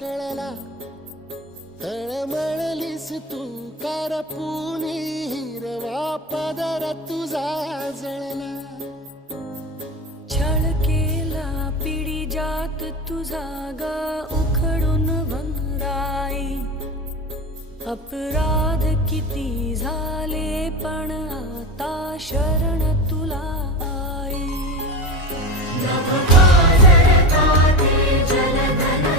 कळला, तळमळलीस तू करपुनी, हिरवा पदर तुझा जळला. छळ केला पिढी जात तुझा ग उखडून वनराई. अपराध किती झाले पण आता शरण तुला आई. नभ पाजळता ते जलधन